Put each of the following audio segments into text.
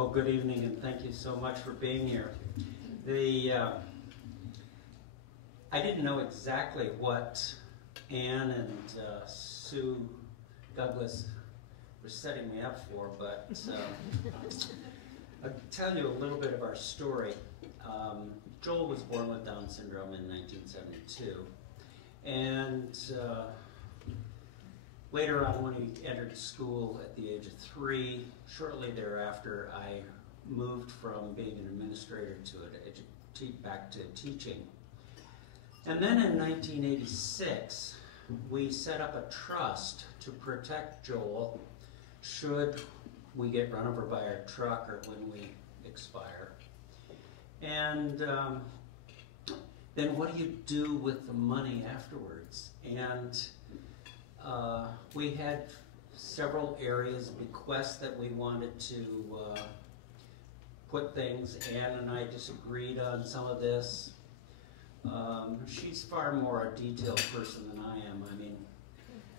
Well, good evening, and thank you so much for being here. I didn't know exactly what Anne and Sue Douglas were setting me up for, but I'll tell you a little bit of our story. Joel was born with Down syndrome in 1972, and later on, when he entered school at the age of 3, shortly thereafter, I moved from being an administrator to back to teaching. And then in 1986, we set up a trust to protect Joel should we get run over by our truck or when we expire. And then what do you do with the money afterwards? And we had several areas of bequests that we wanted to put things. Anne and I disagreed on some of this. She's far more a detailed person than I am. I mean,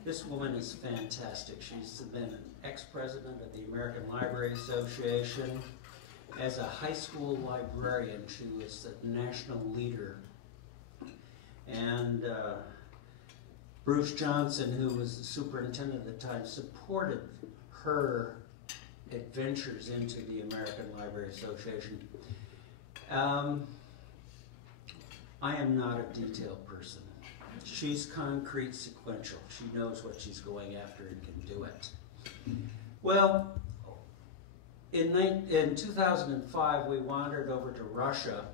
this woman is fantastic. She's been an ex-president of the American Library Association. As a high school librarian, she was a national leader. And Bruce Johnson, who was the superintendent at the time, supported her adventures into the American Library Association. I am not a detailed person. She's concrete, sequential. She knows what she's going after and can do it. Well, in 2005, we wandered over to Russia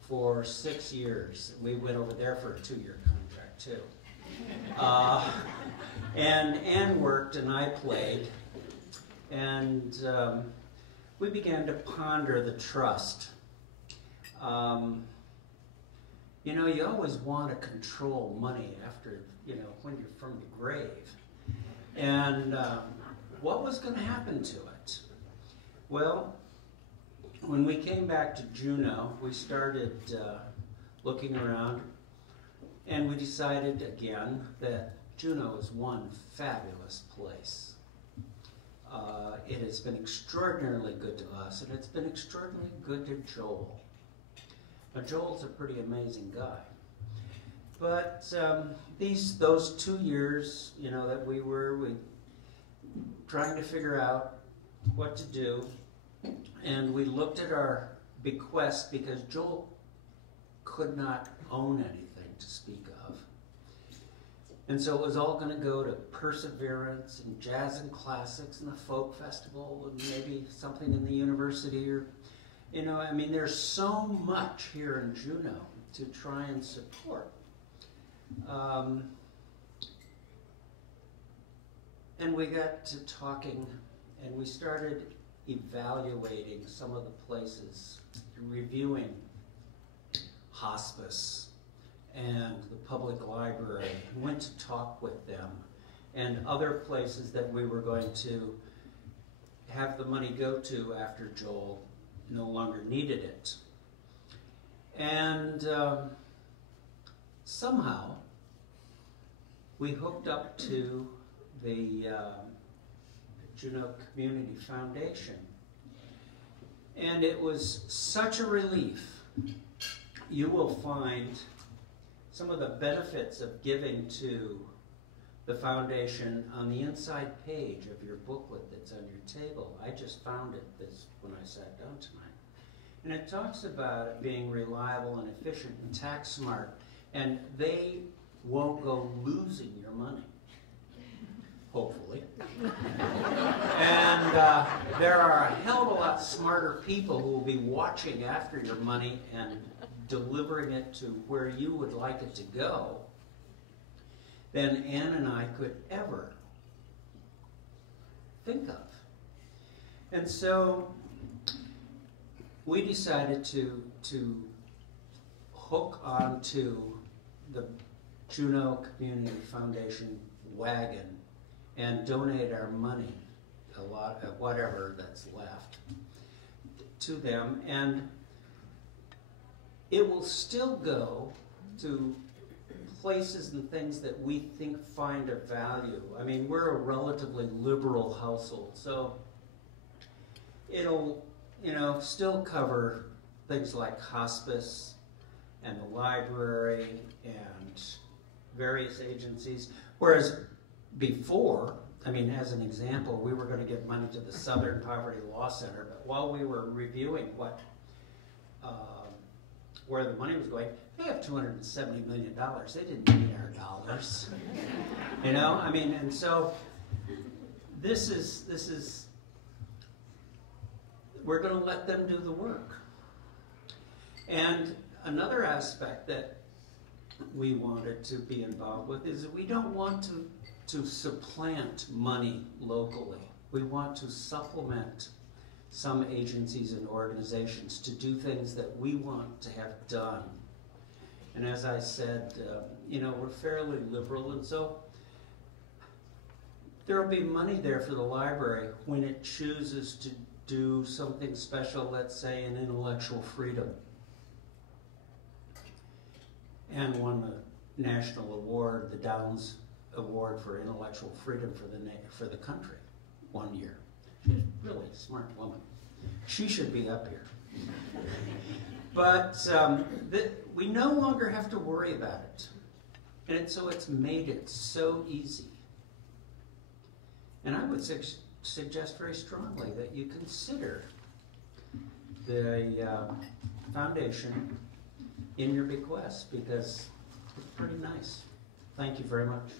for 6 years. We went over there for a 2-year contract, too. And Anne worked and I played. And we began to ponder the trust. You know, you always want to control money after, you know, when you're from the grave. And what was going to happen to it? Well, when we came back to Juneau, we started looking around, and we decided again that Juneau is one fabulous place. It has been extraordinarily good to us, and it's been extraordinarily good to Joel. Now, Joel's a pretty amazing guy. But those 2 years, you know, that we were trying to figure out what to do, and we looked at our bequest because Joel could not own anything to speak of. And so it was all going to go to Perseverance and Jazz and Classics and the Folk Festival and maybe something in the university or, you know, I mean, there's so much here in Juneau to try and support. And we got to talking, and we started evaluating some of the places, reviewing hospice and the public library. We went to talk with them and other places that we were going to have the money go to after Joel no longer needed it. And somehow we hooked up to the Juneau Community Foundation. And it was such a relief. You will find some of the benefits of giving to the foundation on the inside page of your booklet that's on your table. I just found it when I sat down tonight. And it talks about it being reliable and efficient and tax smart, and they won't go losing your money, hopefully. And there are a hell of a lot smarter people who will be watching after your money and delivering it to where you would like it to go than Anne and I could ever think of. And so we decided to hook onto the Juneau Community Foundation wagon and donate our money, a lot of whatever that's left, to them. And it will still go to places and things that we think find a value. I mean, we're a relatively liberal household, so it'll, still cover things like hospice and the library and various agencies. Whereas before, I mean, as an example, we were going to give money to the Southern Poverty Law Center, but while we were reviewing where the money was going, they have $270 million. They didn't need our dollars. I mean, and so this is we're going to let them do the work. And another aspect that we wanted to be involved with is that we don't want to supplant money locally. We want to supplement some agencies and organizations to do things that we want to have done. And as I said, we're fairly liberal, and so there will be money there for the library when it chooses to do something special, let's say in intellectual freedom, and won the national award, the Downs Award for Intellectual Freedom for the country 1 year. She's really a smart woman. She should be up here. But we no longer have to worry about it. And so it's made it so easy. And I would suggest very strongly that you consider the foundation in your bequest, because it's pretty nice. Thank you very much.